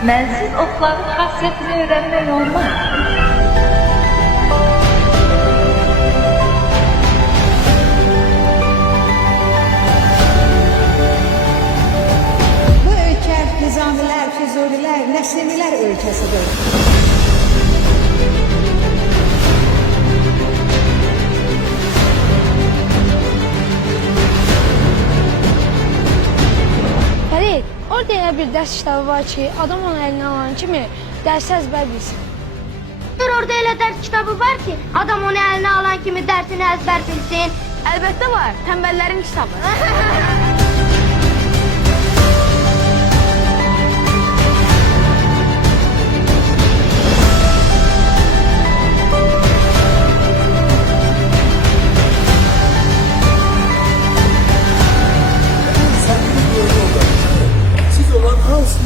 Mənsiz otların xasiyyətini öyrənmək olmaz. Bu ölkə Nizamilər, Füzulilər, Nəsimilər ölkəsidir. Fərid, orada elə bir dərs kitabı var ki, adam onu əlinə alan kimi dərsi əzbər bilsin. Orada elə dərs kitabı var ki, adam onu əlinə alan kimi dərsini əzbər bilsin. Əlbəttə var, tənbəllərin kitabı. Siz olan hansı?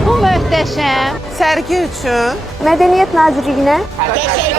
Bu möhtəşəm sərgi üçün Mədəniyyət Nazirliyinə təşəkkür